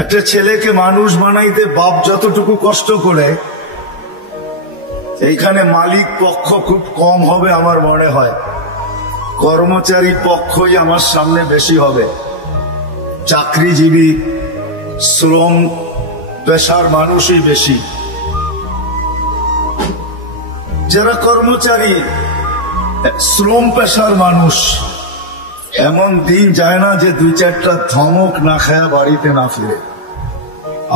একটা ছেলেকে মানুষ বানাইতে বাপ যতটুকু কষ্ট করে, এইখানে মালিক পক্ষ খুব কম হবে আমার মনে হয়, কর্মচারী পক্ষই আমার সামনে বেশি হবে। চাকরিজীবী শ্রম পেশার মানুষই বেশি। যারা কর্মচারী শ্রম পেশার মানুষ, এমন দিন যায় না যে দুই চারটা ধমক না খায়া বাড়িতে না ফিরে।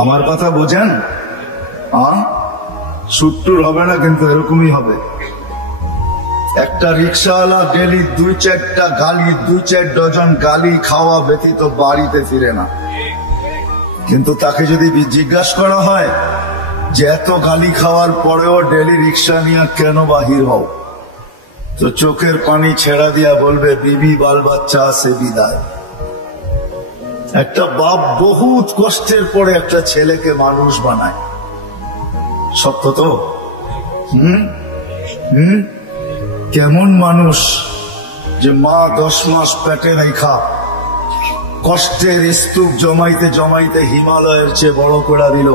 আমার কথা বোঝেন? ছুট্টুর হবে না, কিন্তু এরকমই হবে। একটা রিক্সাওয়ালা ডেলি দুই চারটা গালি, দুই চার ডজন গালি খাওয়া ব্যতীত বাড়িতে ফিরে না। কিন্তু তাকে যদি জিজ্ঞাসা করা হয় যে এত গালি খাওয়ার পরেও ডেলি রিক্সা নিয়ে কেন বাহির হও, তো চোখের পানি ছেড়া দিয়া বলবে বিবি বাল বাচ্চা আছে বিদায়। একটা বাপ বহুত কষ্টের পরে একটা ছেলেকে মানুষ বানায়, সত্য তো? কেমন মানুষ যে মা 10 মাস পেটে রেখা কষ্টের স্তূপ জমাইতে জমাইতে হিমালয়ের চেয়ে বড় করে দিল।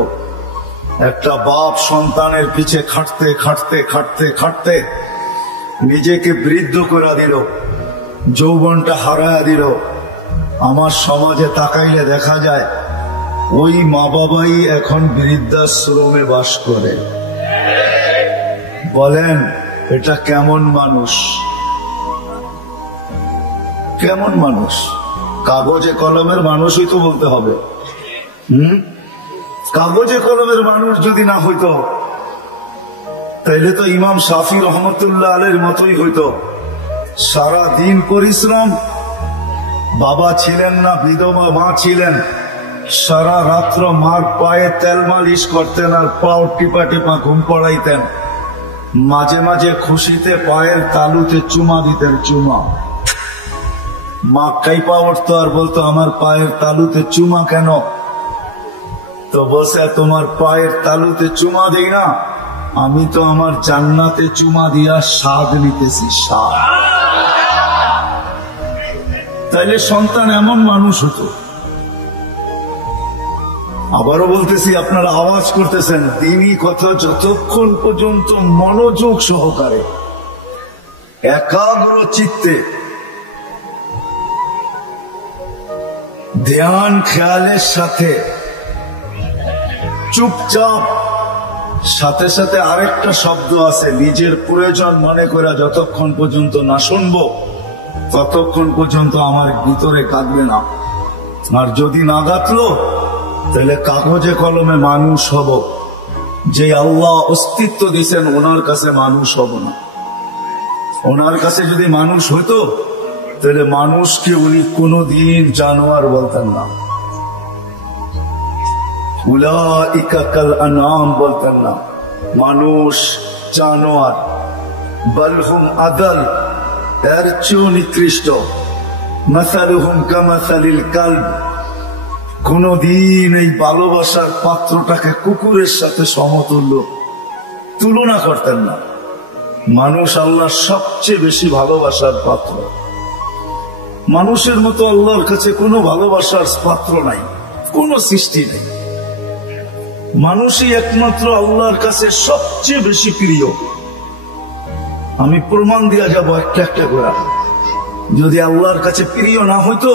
একটা বাপ সন্তানের পিছে খাটতে খাটতে খাটতে খাটতে নিজেকে বৃদ্ধ করে দিল, যৌবনটা হারায়া দিল। আমার সমাজে তাকাইলে দেখা যায় ওই মা বাবাই এখন বৃদ্ধাশ্রমে বাস করে। বলেন এটা কেমন মানুষ? কেমন মানুষ? কাগজে কলমের মানুষই তো বলতে হবে। কাগজে কলমের মানুষ যদি না হইতো তাইলে তো ইমাম শাফি রহমতুল্লাহ আলাইহির মতোই হইতো। সারা দিন পরিশ্রম, বাবা ছিলেন না, বিধবা মা ছিলেন, সারা রাত্র মার পায়ে তেল মালিশ করতেন আর পাও টিপা টিপা ঘুম পড়াইতেন। মাঝে মাঝে খুশিতে পায়ের তালুতে চুমা দিতেন, চুমা। মা কাইপা উঠতো আর বলতো আমার পায়ের তালুতে চুমা কেন? তো বসে তোমার পায়ের তালুতে চুমা দেই না, আমি তো আমার জান্নাতে চুমা দিয়া স্বাদ নিতেছি, স্বাদ। তাইলে সন্তান এমন মানুষ হতো। আবারও বলতেছি, আপনারা আওয়াজ করতেছেন, দিনই কথা যতক্ষণ পর্যন্ত মনোযোগ সহকারে একাগ্র চিত্তে ধ্যান খেয়ালের সাথে চুপচাপ, সাথে সাথে আরেকটা শব্দ আছে, নিজের প্রয়োজন মনে করে যতক্ষণ পর্যন্ত না শুনবো ততক্ষণ পর্যন্ত আমার ভিতরে কাঁদবে না। আর যদি না গাতলো তাহলে কাগজে কলমে মানুষ হব, যে আল্লাহ অস্তিত্ব দিয়েছেন ওনার কাছে মানুষ হব না। ওনার কাছে যদি মানুষ হইতো তাহলে মানুষকে উনি কোনদিন জানোয়ার বলতেন না, উলাইকা কাল আনআম বলতেন না। মানুষ জানোয়ার, বালহুম আদাল, এর চেয়েও নিকৃষ্ট। মাসালুহুম কামাসালিল কালব, কোনদিন এই ভালোবাসার পাত্রটাকে কুকুরের সাথে সমতুল্য তুলনা করতেন না। মানুষ আল্লাহর সবচেয়ে বেশি ভালোবাসার পাত্র। মানুষের মতো আল্লাহর কাছে কোনো ভালোবাসার পাত্র নাই, কোনো সৃষ্টি নেই। মানুষই একমাত্র আল্লাহর কাছে সবচেয়ে বেশি প্রিয়। আমি প্রমাণ দিয়া যাব একটা একটা করে। যদি আল্লাহর কাছে প্রিয় না হইতো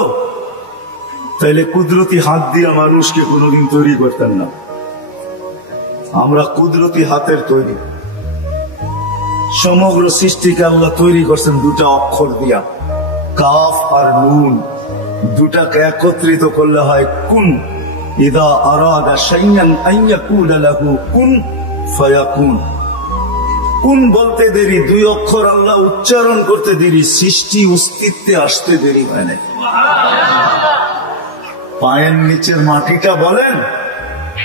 তাহলে কুদরতি হাত দিয়ে মানুষকে কোনোদিন তৈরি করতেন না। আমরা কুদরতি হাতের তৈরি। সমগ্র সৃষ্টিকে আল্লাহ তৈরি করছেন দুটা অক্ষর দিয়া, কাফ আর নুন। দুটাকে একত্রিত করলে হয় কুন। ইদা আরাদা শাইআন আন ইয়াকুলা লাহু কুন ফায়াকুন। কুন বলতে দেরি, দুই অক্ষর আল্লাহ উচ্চারণ করতে দেরি, সৃষ্টি অস্তিত্বে আসতে দেরি হয় না। পায়ের নিচের মাটিটা বলেন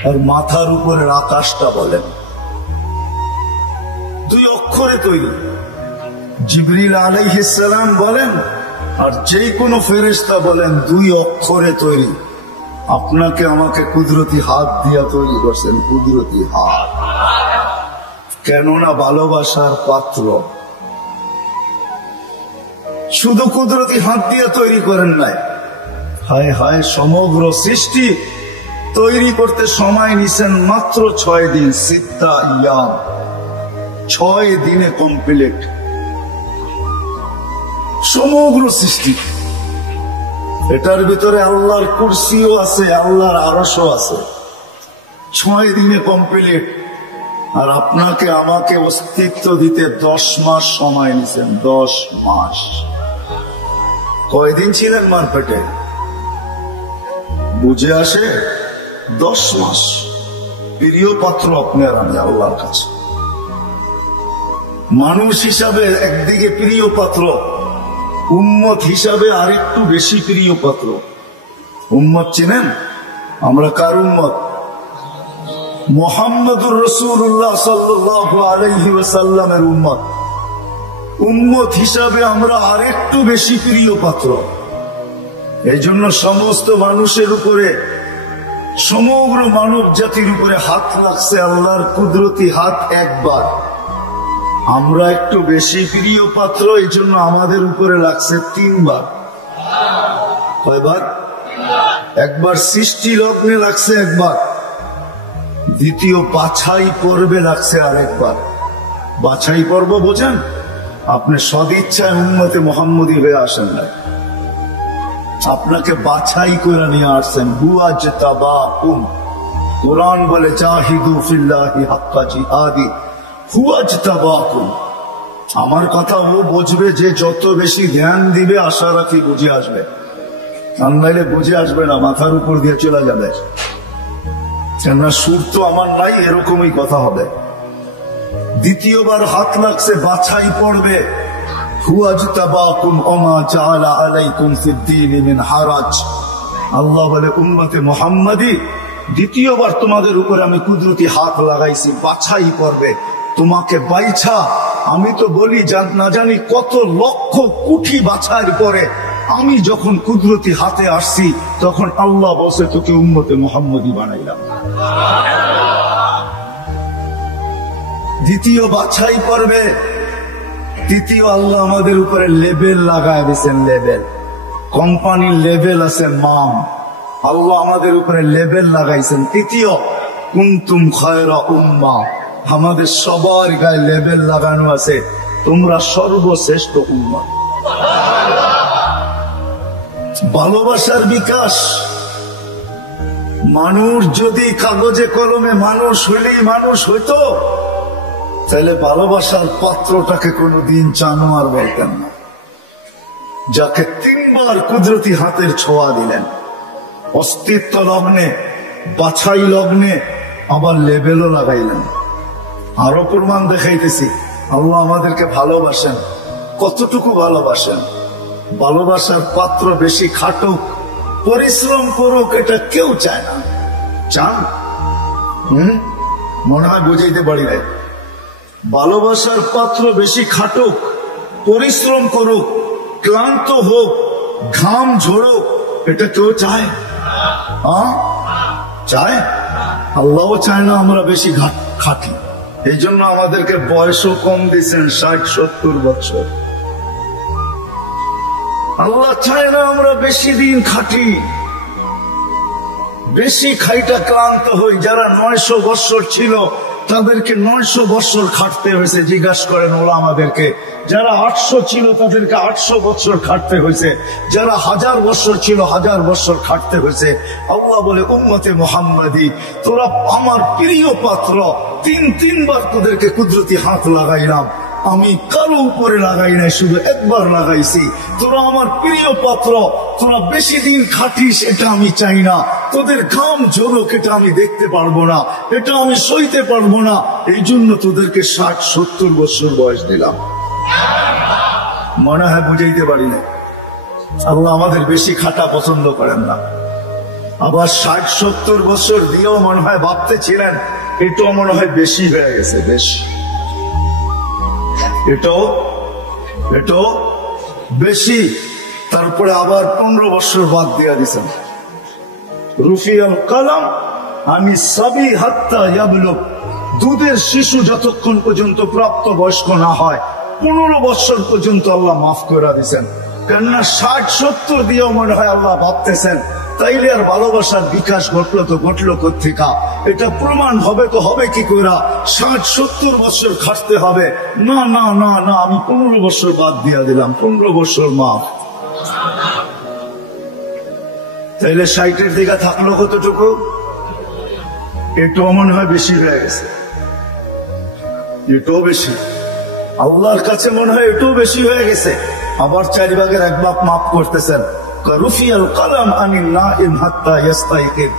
আর মাথার উপরের আকাশটা বলেন, দুই অক্ষরে তৈরি। জিবরিল আলাইহিস সালাম বলেন আর যে কোনো ফেরেশতা বলেন, দুই অক্ষরে তৈরি। আপনাকে আমাকে কুদরতি হাত দিয়া তৈরি করছেন, কুদরতি হাত। কেননা ভালোবাসার পাত্র। শুধু কুদরতি হাত দিয়ে তৈরি করেন নাই, হায় হায় সমগ্র সৃষ্টি তৈরি করতে সময় নিছেন মাত্র 6 দিন। 6 আইয়াম, 6 দিনে কমপ্লিট সমগ্র সৃষ্টি। এটার ভিতরে আল্লাহর কুরসিও আছে, আল্লাহর আরশও আছে। 6 দিনে কমপ্লিট। আর আপনাকে আমাকে অস্তিত্ব দিতে 10 মাস সময় নিছেন। 10 মাস। কয়দিন ছিলেন মার পেটে? বুঝে আসে? 10 মাস। প্রিয় পাত্র আপনি আর আমি আল্লাহর কাছে। মানুষ হিসাবে একদিকে প্রিয় পাত্র, উম্মত হিসাবে আরেকটু বেশি প্রিয় পাত্র। উম্মত চিনেন? আমরা কার উম্মত? মুহাম্মদুর রাসূলুল্লাহ সাল্লাল্লাহু আলাইহি ওয়াসাল্লামের উম্মত। উম্মত হিসাবে আমরা আরেকটু বেশি প্রিয় পাত্র। এই জন্য সমস্ত মানুষের উপরে, সমগ্র মানব জাতির উপরে হাত লাগছে আল্লাহর কুদরতি হাত একবার। আমরা একটু বেশি প্রিয় পাত্র, এই জন্য আমাদের উপরে লাগছে 3 বার। কয়বার? একবার সৃষ্টি লগ্নে লাগছে একবার, দ্বিতীয় বাছাই পর্বে লাগছে আরেকবার। বাছাই পর্ব বোঝেন? আপনি সদিচ্ছায় উম্মতে মুহাম্মদী হয়ে আসেন না, আপনাকে বাছাই করে নিয়ে আসছেন। হুয়াজতাবাকুম, কোরআন বলে জাহিদু ফিল্লাহি হাক্কা জিহাদি। হুয়াজতাবাকুম, আমার কথা ও বুঝবে যে যত বেশি ধ্যান দিবে আশা রাখি বুঝে আসবে। আর নাইলে বুঝে আসবে না, মাথার উপর দিয়ে চলে যাবে। কেননা সুর তো আমার নাই, এরকমই কথা হবে। দ্বিতীয়বার হাত লাগছে বাছাই পড়বে। হুয়াজতাবাকুম ওমা জাআলা আলাইকুম ফিদ্দীনি মিন হারাজ। আল্লাহ বলে উম্মতে মুহাম্মাদি, দ্বিতীয়বার তোমাদের উপরে আমি কুদরতি হাত লাগাইছি বাছাই পড়বে। তোমাকে বাইছা, আমি তো বলি না জানি কত লক্ষ কোটি বাছাইয়ের পরে আমি যখন কুদরতি হাতে আসছি, তখন আল্লাহ বসে তোকে উম্মতে মুহাম্মদী বানাইলাম। দ্বিতীয় বাছাই পর্বে, তৃতীয় আল্লাহ আমাদের উপরে লেবেল লাগায় দিয়েছেন। লেবেল, কোম্পানির লেবেল আছে মাম, আল্লাহ আমাদের উপরে লেবেল লাগাইছেন। তৃতীয় কুনতুম খায়রা উম্মাহ, আমাদের সবার গায়ে লেবেল লাগানো আছে, তোমরা সর্বশ্রেষ্ঠ উম্মাহ। ভালোবাসার বিকাশ। মানুষ যদি কাগজে কলমে মানুষ হইলেই মানুষ হইতো, তাহলে ভালোবাসার পাত্রটাকে কোনদিন জানোয়ার বলতেন না, যাকে 3 বার কুদরতি হাতের ছোঁয়া দিলেন। অস্তিত্ব লগ্নে, বাছাই লগ্নে, আবার লেবেলও লাগাইলেন। আরো প্রমাণ দেখাইতেছি আল্লাহ আমাদেরকে ভালোবাসেন। কতটুকু ভালোবাসেন? ভালোবাসার পাত্র বেশি খাটুক, পরিশ্রম করুক, এটা কেউ চায় না। চান? মনে হয় বুঝাইতে পারি নাই। ভালোবাসার পাত্র বেশি খাটুক, পরিশ্রম করুক, ক্লান্ত হোক, ঘাম ঝরুক, এটা কেউ চায়? চায়? আল্লাহও চায় না আমরা বেশি খাটি। এই জন্য আমাদেরকে বয়সও কম দিয়েছেন, 60-70 বছর। আল্লাহ চায় না আমরা বেশি দিন খাটি, বেশি খাইটা ক্লান্ত হই। যারা 900 বছর ছিল তাদেরকে 900 বছর খাটতে হয়েছে। জিজ্ঞাসা করেন ওলামাদেরকে। যারা 800 ছিল তাদেরকে 800 বছর খাটতে হয়েছে। যারা 1000 বছর ছিল 1000 বছর খাটতে হয়েছে। আল্লাহ বলে উম্মতে মুহাম্মাদি, তোরা আমার প্রিয় পাত্র, 3 বার তোদেরকে কুদরতি হাত লাগাইলাম। আমি কারো উপরে লাগাই নাই, শুধু একবার লাগাইছি। তোরা আমার প্রিয় পাত্র, তোরা বেশি দিন খাটিস এটা আমি চাই না। তোদের ঘাম ঝরুক এটা আমি দেখতে পারবো না, এটা আমি সইতে পারবো না। এই জন্য তোদেরকে 60-70 বছর বয়স দিলাম। মনে হয় বুঝাইতে পারি না। আল্লাহ আমাদের বেশি খাটা পছন্দ করেন না। আবার 60-70 বছর দিয়েও মনে হয় ভাবতেছিলেন এটাও মনে হয় বেশি হয়ে গেছে। বেশি, এটাও বেশি। তারপরে আবার 15 বছর বাদ দিয়ে দিচ্ছেন। রুফিয়াল কালাম আমি সাবি হাত্তা ইয়াবলুগ, দুধের শিশু যতক্ষণ পর্যন্ত প্রাপ্ত বয়স্ক না হয় 15 বছর পর্যন্ত আল্লাহ মাফ করে দিচ্ছেন। কেননা 60-70 দিয়েও মনে হয় আল্লাহ ভাবতেছেন তাইলে আর ভালোবাসার বিকাশ ঘটলো তো ঘটলো কোত্থেকা? এটা প্রমাণ হবে তো হবে কি করে? 60-70 বছর খাটতে হবে? না না না না, আমি 15 বছর বাদ দিয়া দিলাম, 15 বছর মাফ। তাইলে 60-এর দিকে থাকলো কতটুকু? এটাও মনে হয় বেশি হয়ে গেছে, এটাও বেশি। আল্লাহর কাছে মনে হয় এটাও বেশি হয়ে গেছে। আবার 4 ভাগের 1 ভাগ মাফ করতেছেন। রুফিয়াল কালাম আনিন নাইম হাত্তা ইয়াস্তাইকিন।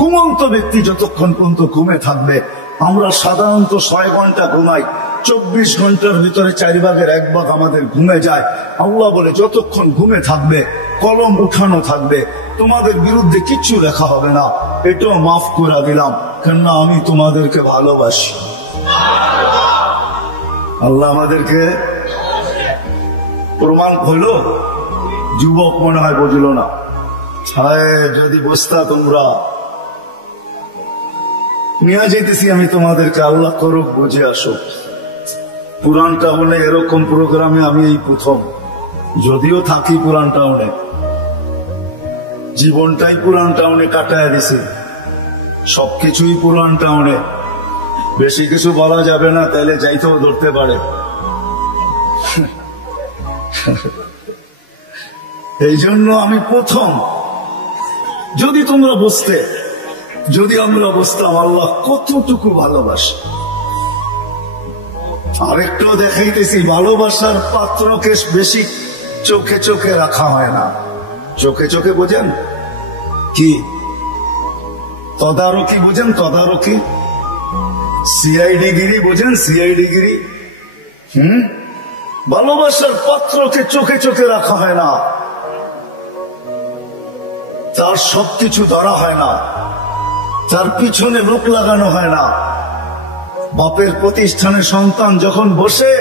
ঘুমন্ত ব্যক্তি যতক্ষণ পর্যন্ত ঘুমে থাকবে, আমরা সাধারণত 6 ঘন্টা ঘুমাই, 24 ঘন্টার ভিতরে 4 ভাগের 1 ভাগ আমাদের ঘুমে যায়। আল্লাহ বলে যতক্ষণ ঘুমে থাকবে কলম উঠানো থাকবে, তোমাদের বিরুদ্ধে কিচ্ছু লেখা হবে না, এটাও মাফ করে দিলাম, কেননা আমি তোমাদেরকে ভালোবাসি। আল্লাহ আমাদেরকে প্রমাণ হইল। যুবক মনে হয় বুঝল না। হায় যদি বসতা তোমরা, নিয়ে যেতেছি আমি তোমাদেরকে, আল্লাহ করুক বুঝে আসো। পুরান টাউনে এরকম প্রোগ্রামে আমি এই প্রথম, যদিও থাকি পুরান টাউনে, জীবনটাই পুরান টাউনে কাটায় দিছি, সবকিছুই পুরান টাউনে। বেশি কিছু বলা যাবে না, তাইলে যাইতেও ধরতে পারে। এই জন্য আমি প্রথম। যদি তোমরা বুঝতে, যদি আমরা বুঝতাম আল্লাহ কতটুকু ভালোবাসে। আরেকটু দেখাইতেছি, ভালোবাসার পাত্রকে বেশি চোখে চোখে রাখা হয় না। চোখে চোখে বোঝেন কি? তদারকি বোঝেন? তদারকি, সিআইডি গিরি বোঝেন? সিআইডি গিরি। ভালোবাসার পাত্রকে চোখে চোখে রাখা হয় না, তার সবকিছু ধরা হয় না, তার পিছনে লোক লাগানো হয় না। বাপের প্রতিষ্ঠানে সন্তান যখন বসে